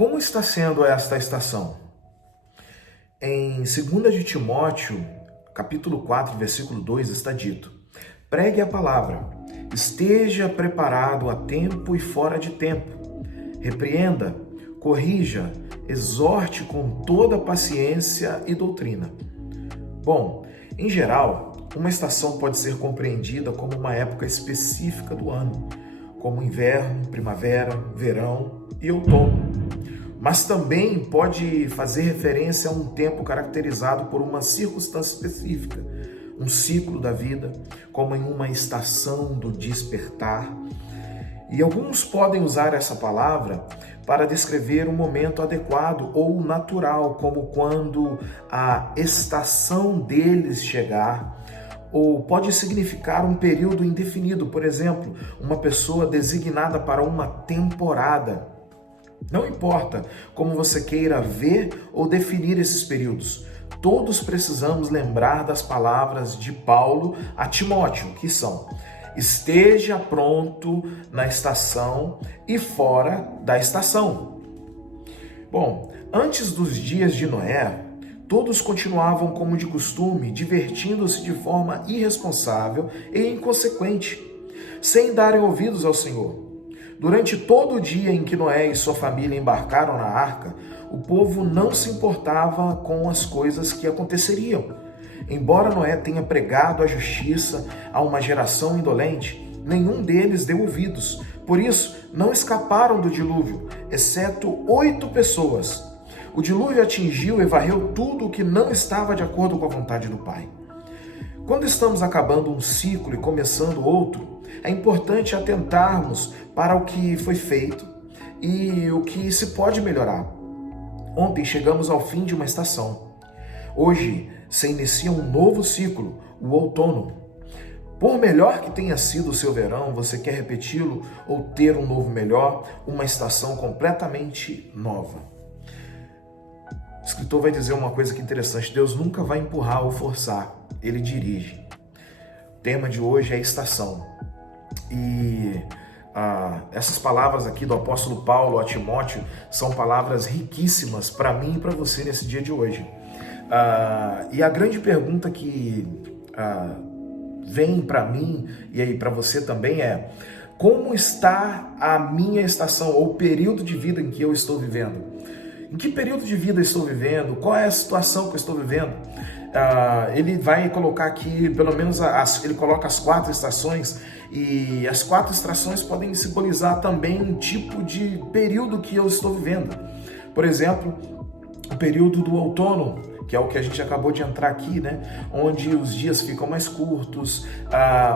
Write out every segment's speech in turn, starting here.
Como está sendo esta estação? Em 2 de Timóteo, capítulo 4, versículo 2, está dito: pregue a palavra, esteja preparado a tempo e fora de tempo, repreenda, corrija, exorte com toda paciência e doutrina. Bom, em geral, uma estação pode ser compreendida como uma época específica do ano, como inverno, primavera, verão e outono. Mas também pode fazer referência a um tempo caracterizado por uma circunstância específica, um ciclo da vida, como em uma estação do despertar. E alguns podem usar essa palavra para descrever um momento adequado ou natural, como quando a estação deles chegar, ou pode significar um período indefinido, por exemplo, uma pessoa designada para uma temporada. Não importa como você queira ver ou definir esses períodos, todos precisamos lembrar das palavras de Paulo a Timóteo, que são: esteja pronto na estação e fora da estação. Bom, antes dos dias de Noé, todos continuavam como de costume, divertindo-se de forma irresponsável e inconsequente, sem darem ouvidos ao Senhor. Durante todo o dia em que Noé e sua família embarcaram na arca, o povo não se importava com as coisas que aconteceriam. Embora Noé tenha pregado a justiça a uma geração indolente, nenhum deles deu ouvidos. Por isso, não escaparam do dilúvio, exceto 8 pessoas. O dilúvio atingiu e varreu tudo o que não estava de acordo com a vontade do Pai. Quando estamos acabando um ciclo e começando outro, é importante atentarmos para o que foi feito e o que se pode melhorar. Ontem chegamos ao fim de uma estação. Hoje se inicia um novo ciclo, o outono. Por melhor que tenha sido o seu verão, você quer repeti-lo ou ter um novo melhor, uma estação completamente nova. O escritor vai dizer uma coisa que é interessante: Deus nunca vai empurrar ou forçar, Ele dirige. O tema de hoje é estação. E essas palavras aqui do apóstolo Paulo a Timóteo são palavras riquíssimas para mim e para você nesse dia de hoje. E a grande pergunta que vem para mim e aí para você também é: como está a minha estação ou o período de vida em que eu estou vivendo? Em que período de vida estou vivendo? Qual é a situação que eu estou vivendo? Ele vai colocar aqui, pelo menos, ele coloca as 4 estações, e as 4 estações podem simbolizar também um tipo de período que eu estou vivendo. Por exemplo, o período do outono, que é o que a gente acabou de entrar aqui, né? Onde os dias ficam mais curtos,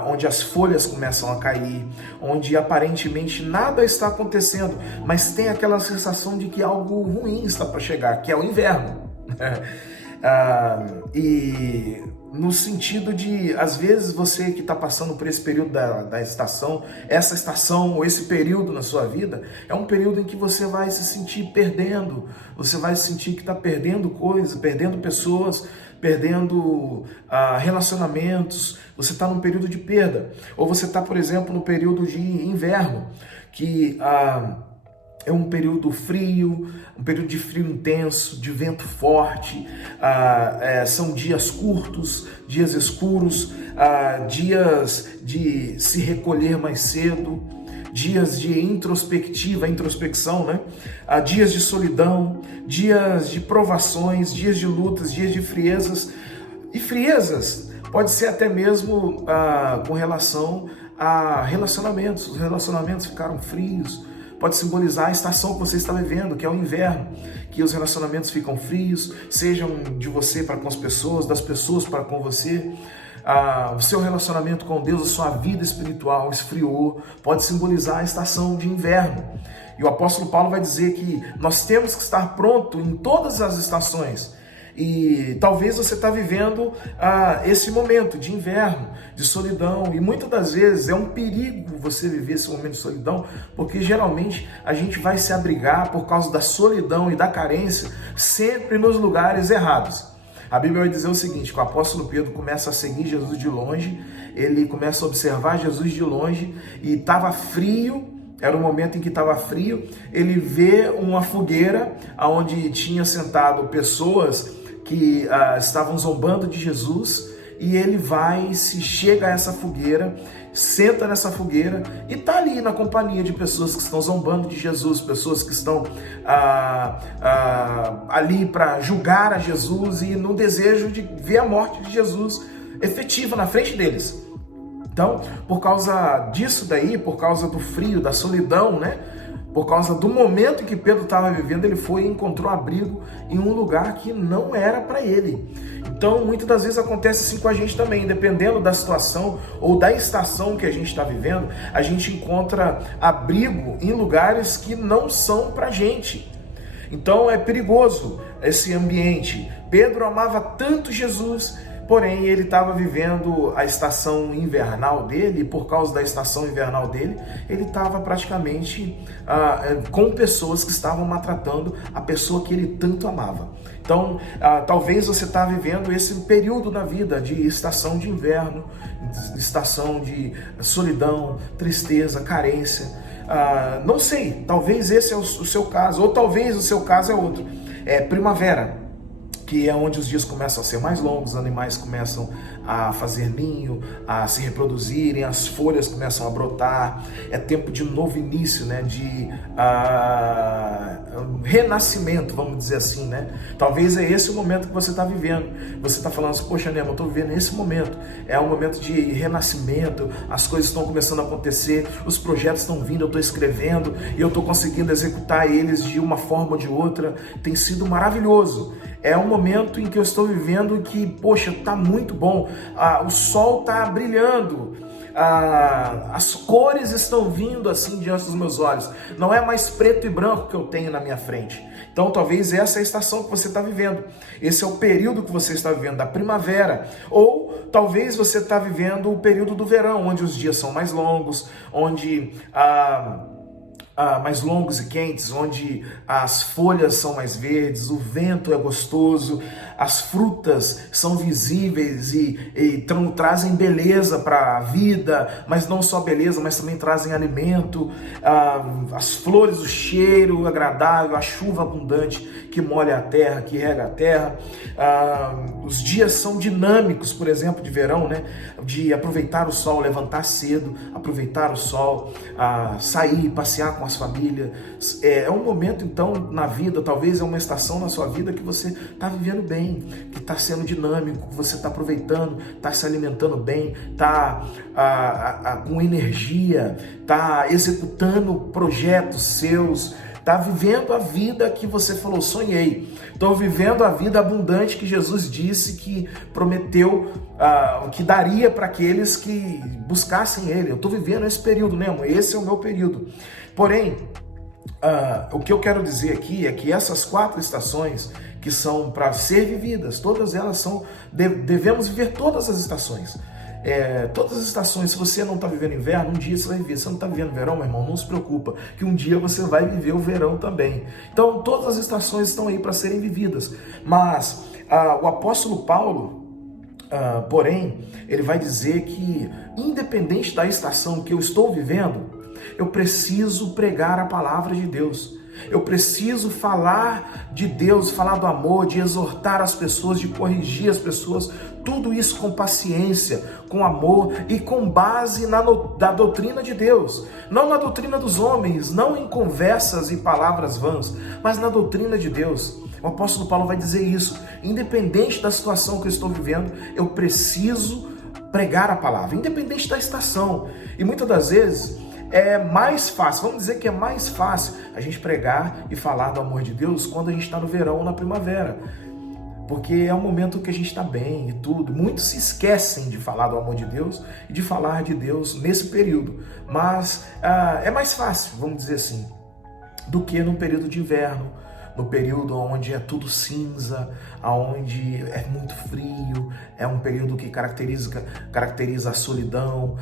onde as folhas começam a cair, onde aparentemente nada está acontecendo, mas tem aquela sensação de que algo ruim está para chegar, que é o inverno. E no sentido de, às vezes, você que está passando por esse período da estação, essa estação ou esse período na sua vida, é um período em que você vai se sentir perdendo, você vai sentir que está perdendo coisas, perdendo pessoas, perdendo relacionamentos, você está num período de perda. Ou você está, por exemplo, no período de inverno, que é um período frio, um período de frio intenso, de vento forte, são dias curtos, dias escuros, dias de se recolher mais cedo, dias de introspecção, né? Dias de solidão, dias de provações, dias de lutas, dias de friezas. E friezas pode ser até mesmo com relação a relacionamentos. Os relacionamentos ficaram frios. Pode simbolizar a estação que você está vivendo, que é o inverno, que os relacionamentos ficam frios, sejam de você para com as pessoas, das pessoas para com você. O seu relacionamento com Deus, a sua vida espiritual esfriou, pode simbolizar a estação de inverno. E o apóstolo Paulo vai dizer que nós temos que estar pronto em todas as estações. E talvez você está vivendo esse momento de inverno, de solidão, e muitas das vezes é um perigo você viver esse momento de solidão, porque geralmente a gente vai se abrigar por causa da solidão e da carência sempre nos lugares errados. A Bíblia vai dizer o seguinte, que o apóstolo Pedro começa a seguir Jesus de longe, ele começa a observar Jesus de longe, e estava frio, era um momento em que estava frio, ele vê uma fogueira onde tinha sentado pessoas que estavam zombando de Jesus, e ele chega a essa fogueira, senta nessa fogueira e está ali na companhia de pessoas que estão zombando de Jesus, pessoas que estão ali para julgar a Jesus e no desejo de ver a morte de Jesus efetiva na frente deles. Então, por causa disso daí, por causa do frio, da solidão, né? Por causa do momento em que Pedro estava vivendo, ele foi e encontrou abrigo em um lugar que não era para ele. Então, muitas das vezes acontece assim com a gente também, dependendo da situação ou da estação que a gente está vivendo, a gente encontra abrigo em lugares que não são para a gente. Então, é perigoso esse ambiente. Pedro amava tanto Jesus, porém ele estava vivendo a estação invernal dele, e por causa da estação invernal dele, ele estava praticamente com pessoas que estavam maltratando a pessoa que ele tanto amava. Então, talvez você está vivendo esse período na vida de estação de inverno, estação de solidão, tristeza, carência. Não sei, talvez esse é o seu caso, ou talvez o seu caso é outro. É primavera, que é onde os dias começam a ser mais longos, os animais começam a fazer ninho, a se reproduzirem, as folhas começam a brotar, é tempo de novo início, né? De renascimento, vamos dizer assim, né? Talvez é esse o momento que você está vivendo. Você está falando assim, poxa, Nemo, eu estou vivendo esse momento. É um momento de renascimento, as coisas estão começando a acontecer, os projetos estão vindo, eu estou escrevendo e eu estou conseguindo executar eles de uma forma ou de outra. Tem sido maravilhoso. É um momento em que eu estou vivendo que, poxa, está muito bom. O sol está brilhando. As cores estão vindo assim diante dos meus olhos. Não é mais preto e branco que eu tenho na minha frente. Então talvez essa é a estação que você está vivendo. Esse é o período que você está vivendo, da primavera. Ou talvez você está vivendo o período do verão, onde os dias são mais longos, onde mais longos e quentes, onde as folhas são mais verdes, o vento é gostoso, as frutas são visíveis e trazem beleza para a vida, mas não só beleza, mas também trazem alimento, as flores, o cheiro agradável, a chuva abundante que molha a terra, que rega a terra. Os dias são dinâmicos, por exemplo, de verão, né? De aproveitar o sol, levantar cedo, aproveitar o sol, sair, passear com as famílias. É um momento, então, na vida, talvez é uma estação na sua vida que você está vivendo bem, que está sendo dinâmico, que você está aproveitando, está se alimentando bem, está com energia, está executando projetos seus, está vivendo a vida que você falou, sonhei. Estou vivendo a vida abundante que Jesus disse que prometeu, que daria para aqueles que buscassem Ele. Eu estou vivendo esse período mesmo, esse é o meu período. Porém, o que eu quero dizer aqui é que essas 4 estações que são para ser vividas, todas elas devemos viver todas as estações. Todas as estações. Se você não está vivendo inverno, um dia você vai viver. Se você não está vivendo verão, meu irmão, não se preocupa, que um dia você vai viver o verão também. Então, todas as estações estão aí para serem vividas. Mas o apóstolo Paulo, porém, ele vai dizer que, independente da estação que eu estou vivendo, eu preciso pregar a palavra de Deus. Eu preciso falar de Deus, falar do amor, de exortar as pessoas, de corrigir as pessoas, tudo isso com paciência, com amor e com base na doutrina de Deus, não na doutrina dos homens, não em conversas e palavras vãs, mas na doutrina de Deus. O apóstolo Paulo vai dizer isso, independente da situação que eu estou vivendo, eu preciso pregar a palavra, independente da estação. E muitas das vezes é mais fácil, vamos dizer que é mais fácil a gente pregar e falar do amor de Deus quando a gente está no verão ou na primavera, porque é um momento que a gente está bem e tudo. Muitos se esquecem de falar do amor de Deus e de falar de Deus nesse período, mas é mais fácil, vamos dizer assim, do que no período de inverno, no período onde é tudo cinza, onde é muito frio, é um período que caracteriza a solidão,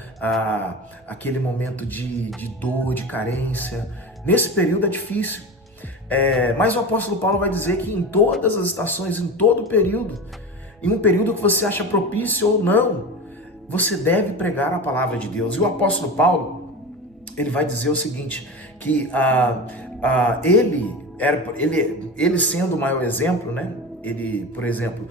aquele momento de dor, de carência. Nesse período é difícil. Mas o apóstolo Paulo vai dizer que em todas as estações, em todo período, em um período que você acha propício ou não, você deve pregar a palavra de Deus. E o apóstolo Paulo, ele vai dizer o seguinte, que ele sendo o maior exemplo, né? Ele, por exemplo,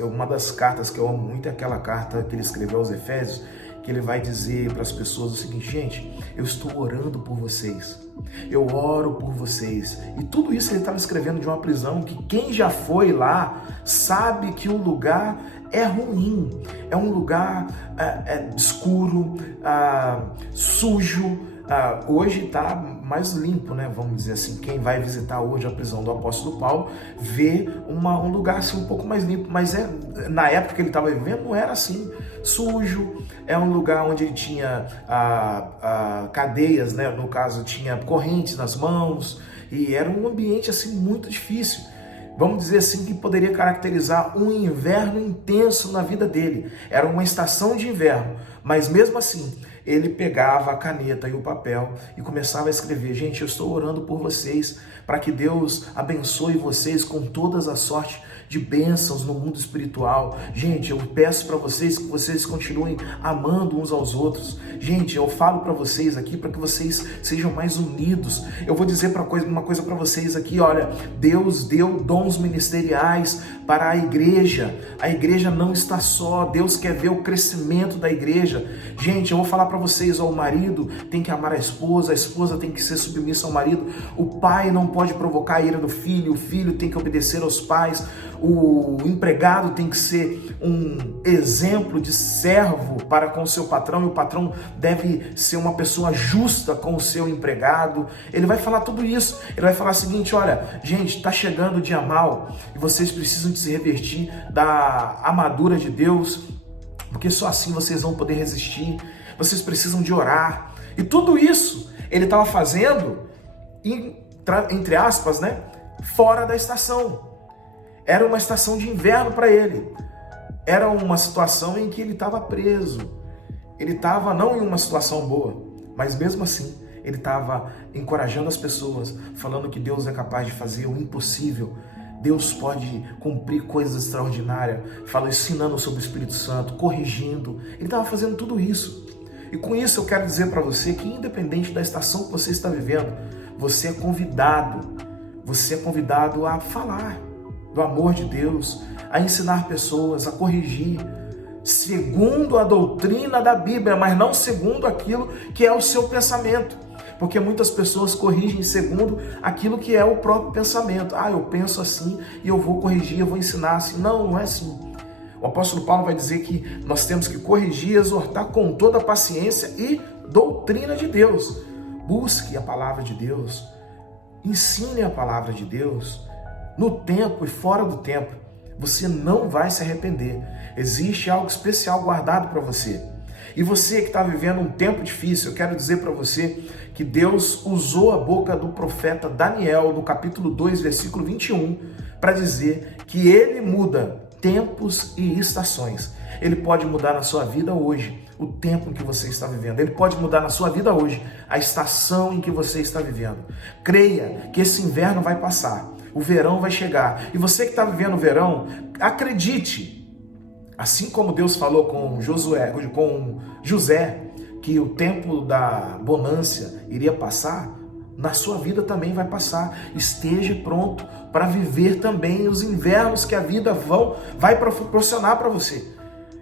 uma das cartas que eu amo muito é aquela carta que ele escreveu aos Efésios, que ele vai dizer para as pessoas o seguinte: gente, eu estou orando por vocês, eu oro por vocês. E tudo isso ele estava escrevendo de uma prisão que quem já foi lá sabe que o lugar é ruim, é um lugar escuro, sujo. Hoje está mais limpo, né? Vamos dizer assim. Quem vai visitar hoje a prisão do apóstolo Paulo vê um lugar assim um pouco mais limpo, mas na época que ele estava vivendo não era assim, sujo. É um lugar onde ele tinha cadeias, né? No caso tinha correntes nas mãos, e era um ambiente assim muito difícil. Vamos dizer assim que poderia caracterizar um inverno intenso na vida dele. Era uma estação de inverno, mas mesmo assim ele pegava a caneta e o papel e começava a escrever: gente, eu estou orando por vocês, para que Deus abençoe vocês com todas as sortes de bênçãos no mundo espiritual. Gente, eu peço para vocês que vocês continuem amando uns aos outros. Gente, eu falo para vocês aqui para que vocês sejam mais unidos. Eu vou dizer uma coisa para vocês aqui, olha, Deus deu dons ministeriais para a igreja. A igreja não está só, Deus quer ver o crescimento da igreja. Gente, eu vou falar para vocês, o marido tem que amar a esposa tem que ser submissa ao marido, o pai não pode provocar a ira do filho, o filho tem que obedecer aos pais, o empregado tem que ser um exemplo de servo para com o seu patrão, e o patrão deve ser uma pessoa justa com o seu empregado. Ele vai falar tudo isso. Ele vai falar o seguinte: olha, gente, está chegando o dia mau e vocês precisam de se revestir da armadura de Deus, porque só assim vocês vão poder resistir. Vocês precisam de orar. E tudo isso ele estava fazendo, entre aspas, né, fora da estação. Era uma estação de inverno para ele. Era uma situação em que ele estava preso. Ele estava não em uma situação boa, mas mesmo assim, ele estava encorajando as pessoas, falando que Deus é capaz de fazer o impossível. Deus pode cumprir coisas extraordinárias, ensinando sobre o Espírito Santo, corrigindo. Ele estava fazendo tudo isso. E com isso eu quero dizer para você que, independente da estação que você está vivendo, você é convidado a falar do amor de Deus, a ensinar pessoas, a corrigir, segundo a doutrina da Bíblia, mas não segundo aquilo que é o seu pensamento. Porque muitas pessoas corrigem segundo aquilo que é o próprio pensamento. Eu penso assim e eu vou corrigir, eu vou ensinar assim. Não, não é assim. O apóstolo Paulo vai dizer que nós temos que corrigir, exortar com toda a paciência e doutrina de Deus. Busque a palavra de Deus, ensine a palavra de Deus, no tempo e fora do tempo. Você não vai se arrepender. Existe algo especial guardado para você. E você que está vivendo um tempo difícil, eu quero dizer para você que Deus usou a boca do profeta Daniel, no capítulo 2, versículo 21, para dizer que ele muda tempos e estações. Ele pode mudar na sua vida hoje o tempo em que você está vivendo. Ele pode mudar na sua vida hoje a estação em que você está vivendo. Creia que esse inverno vai passar. O verão vai chegar. E você que está vivendo o verão, acredite. Assim como Deus falou com José, que o tempo da bonança iria passar, na sua vida também vai passar. Esteja pronto para viver também os invernos que a vida vai proporcionar para você.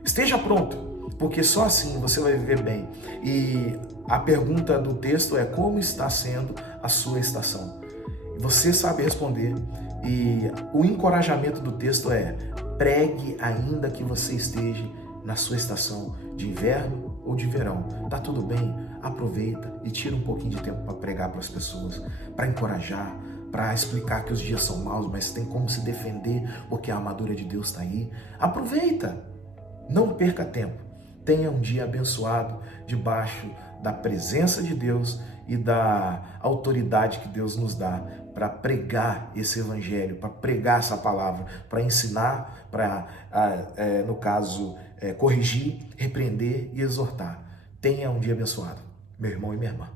Esteja pronto, porque só assim você vai viver bem. E a pergunta do texto é: como está sendo a sua estação? Você sabe responder. E o encorajamento do texto é: pregue ainda que você esteja na sua estação de inverno ou de verão. Tá tudo bem? Aproveita e tira um pouquinho de tempo para pregar para as pessoas, para encorajar, para explicar que os dias são maus, mas tem como se defender porque a armadura de Deus está aí. Aproveita! Não perca tempo. Tenha um dia abençoado debaixo da presença de Deus e da autoridade que Deus nos dá para pregar esse evangelho, para pregar essa palavra, para ensinar, para, no caso, corrigir, repreender e exortar. Tenha um dia abençoado, meu irmão e minha irmã.